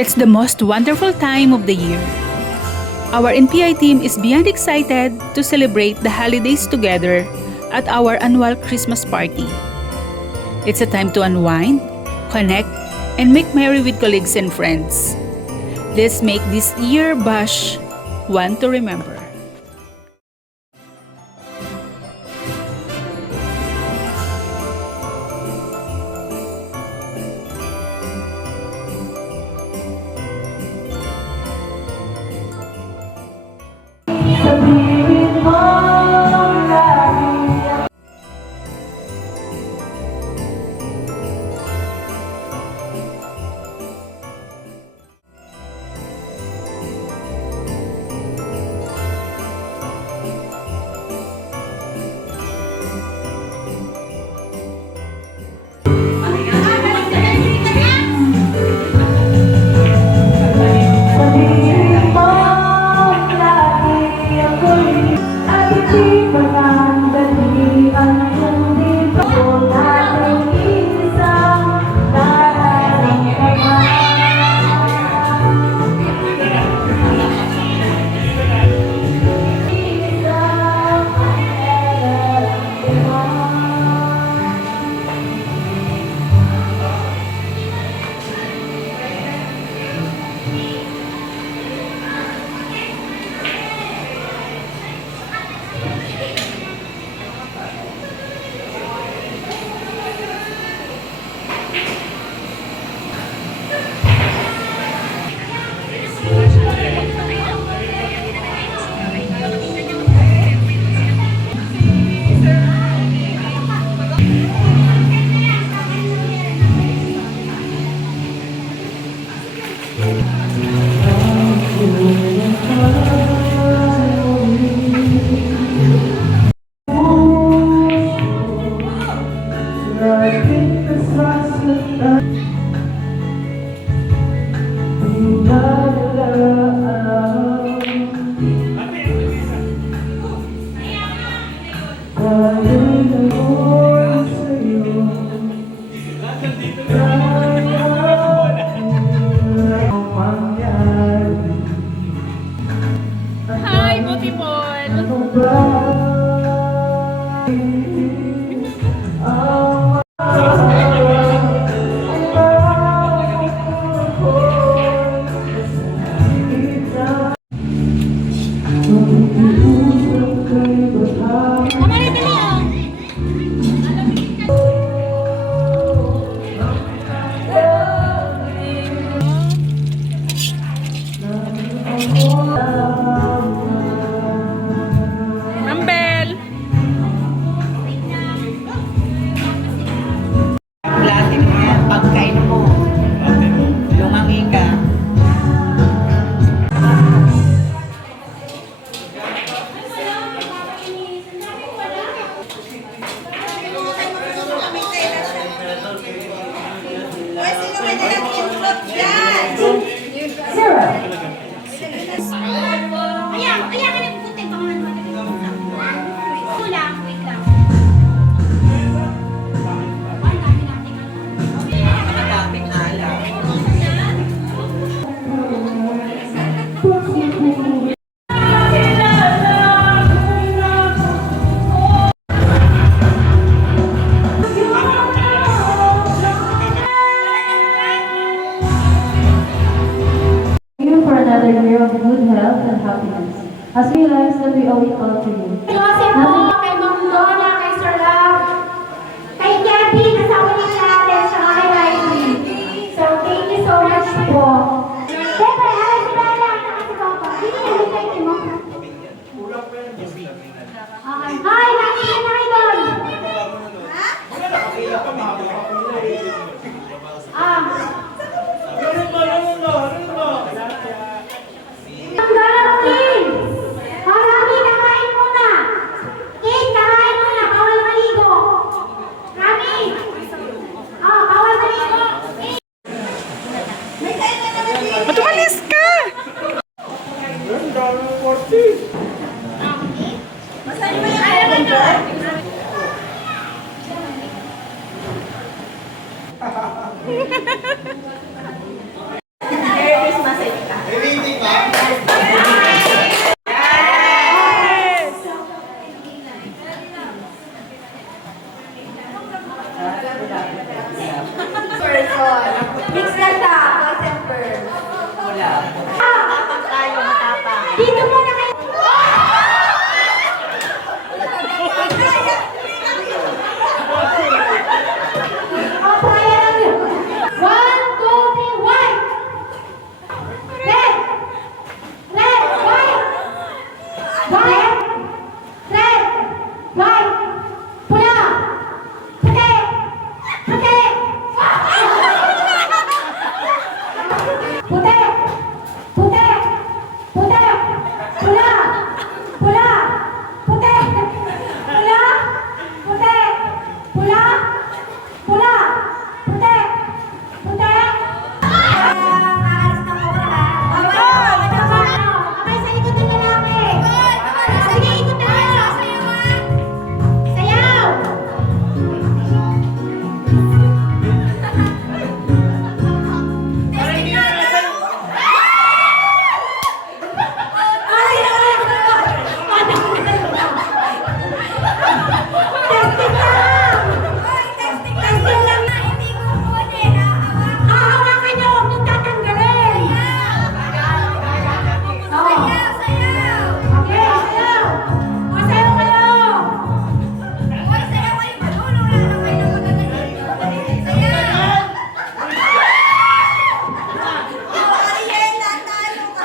It's the most wonderful time of the year. Our NPI team is beyond excited to celebrate the holidays together at our annual Christmas party. It's a time to unwind, connect, and make merry with colleagues and friends. Let's make this year bash one to remember. Hi, Butipon! Ambel! Latin mo yan. Pagkain mo. Lumangi ka. Kaya ka nagputin pa man kulang, wait lang. Madaming alaw. You for another year of good health and happiness. As we realize that we owe it all to you. Joseph po, kay Ma'am Donna, kay Sir Love, kay Kevin, asawa ni Clarence, saka kay Riley. So, thank you so much po. Siyempre, ay, si Bella, saka si Papa. Hindi na yung thank you mo. Okay. Hi, nakikita na kayo doon. Ah. Ang gagawin! Marami, kakain muna! Kate, kakain muna! Bawal maligo! Rami! Bawal maligo! May kain na naman din! Matumalis ka! Masali mo yung ayaw na! Matapang tayo, matapang. Dito muna kayo. Opo, ayan lang yun. 1, 2, 3, white. Red. Red, white. White. Red. White. Pula. Puti. Puti. Puti. Puti. Puti. Pula. Pula. Puti. Pula. Puti. Pula. Pula. Puti. Puti. Aalis na ko ba? Abay, sa likod ng lalaki. Sige, ikot tayo. Sayaw. Testing lang! Testing lang na hindi ko pwede. Hahawakan niyo, huwag niyong tatanggalin. Oo. Okay, sayaw. O, sayaw kayo.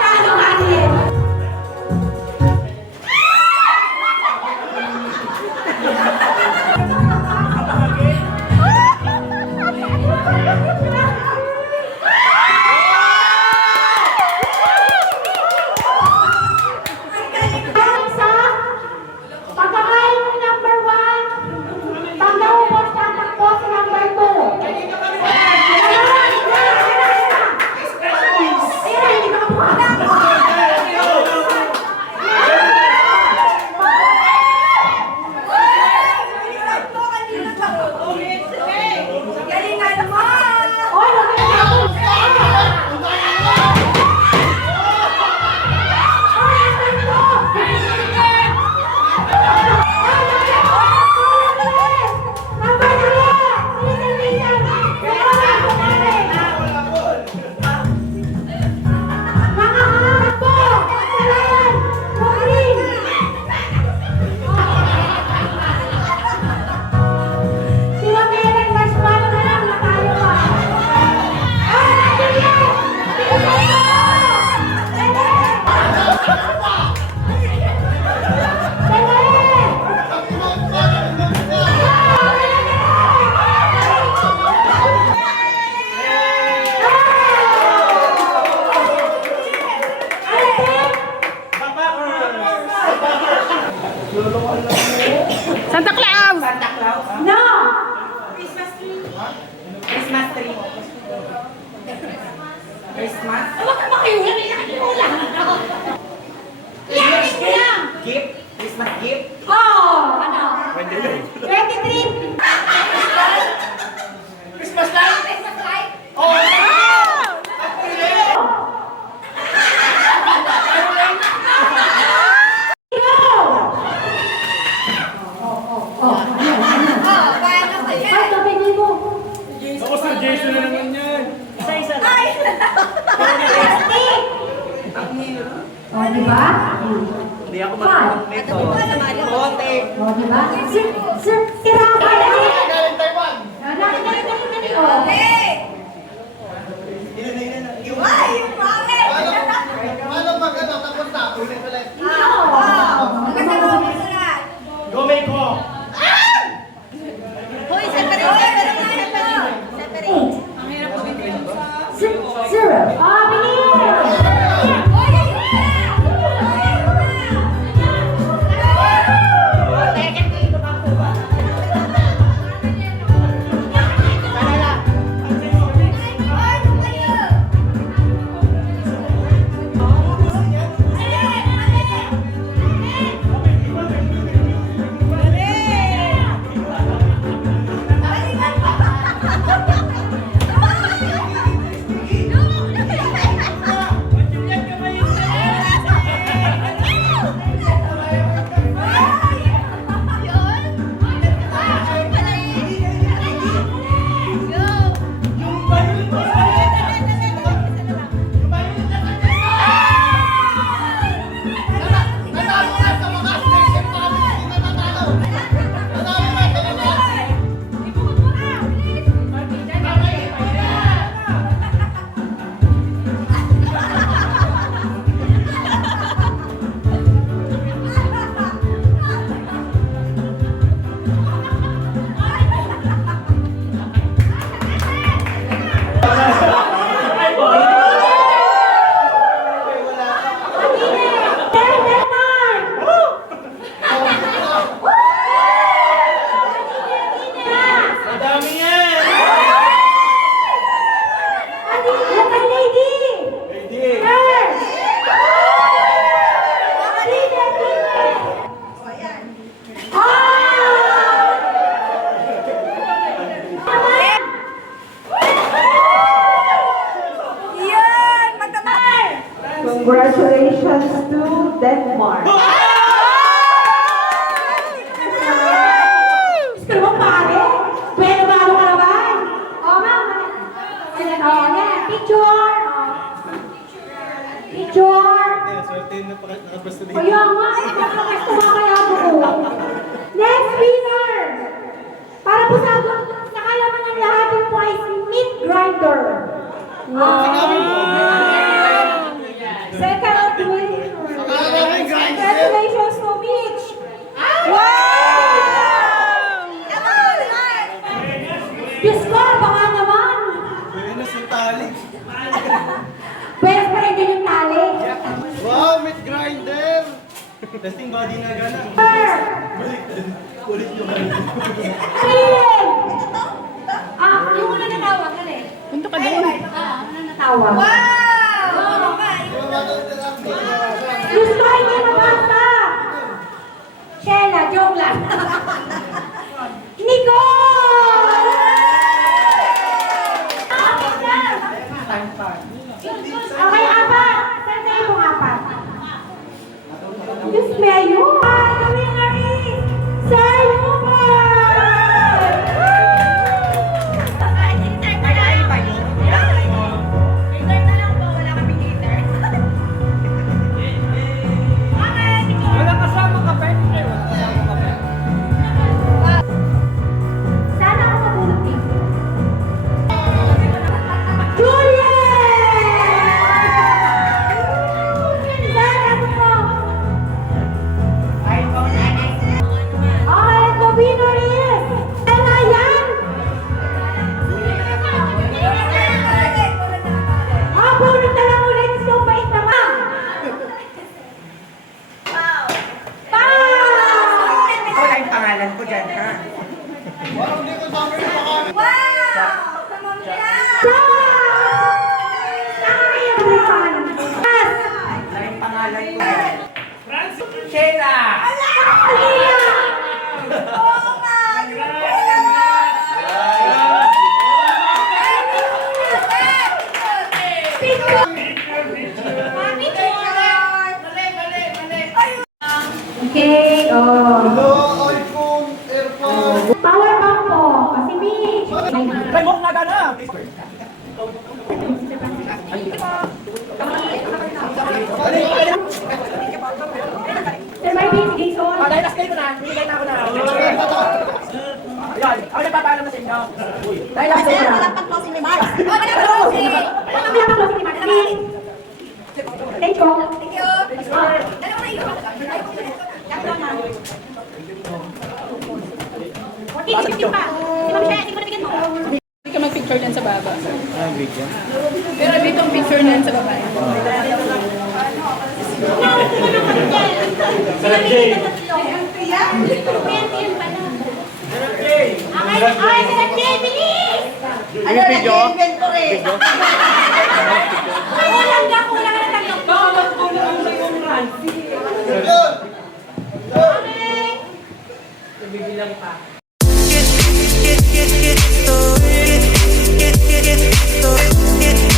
Talo, Ariel. Hanggang sa pagkakain ng number 1, pag naubos, tatakbo si number 2. Ayan, hindi makabuka. Oy, huwag ka na Santa Claus! Santa Claus. No! Christmas tree. Christmas. Huwag ka makiulan, nakikiulan. Iyakin mo lang! Gift. Christmas gift. Oh, ano? 23. Christmas light. Christmas light. Oh! Ay, kapigil mo. Tapos na Jason na naman yan. Isa-isa lang. Plastic. Oh, di ba? Hindi ako marunong nito. Konti. Oh, di ba? Si Rafa na rin. Dali. Oh. Paano pag ano, tapos na, ulit ulit. No. Gomay ko! Zero. Oh, bigil. Congratulations to Denmark. Gusto mo pare? Pwede ba ka naman? Oo, ma'am. Oo, yan. Picture. Picture. Swerte na nakabasta din. Kaya nga, napakasto nga kaya ako. Next winner! Para po sa kalaman ng lahat yun po ay si Meat Grinder. Wow! Second winner. Congratulations to Mitch. Diyos ko, baka naman. Venus yung tali. Pwede pa rin din yung tali. Wow, meat grinder! Testing body na gana. Ulit nyo kayo. Yung una natawa, kali. Punta ka doon. Una natawa. Wow! Diyos ko, hindi mabasa. Sheila, joke lang. Nicole! Okay, apat. Saan tayo mong apat? Diyos mayo. The winner is Sir Hubert! Sana ako mabulog dito. Juliet! Sana ako mo. Okay, the winner is Elayan! Pulot na lang ulit. So, bait naman. Wala yung pangalan ko dyan, ha? Parang hindi ko sabi yung pangalan. Wala yung pangalan ko. Sheila! Okay, oh. Hello, iPhone, earphone. Power bank po. Kasi Mitch. Remote na gana! Sir Marvin, sige, so. Dahil last kayo na, bigay na ako na. Ayan, ako nagpapaalam na sa inyo. Dahil last kayo na. Thank you. Hindi ka mag-picture dyan sa baba. Pero dito ang picture na yan sa baba. Ano video? Video? Kulang ka ng tatlong. Get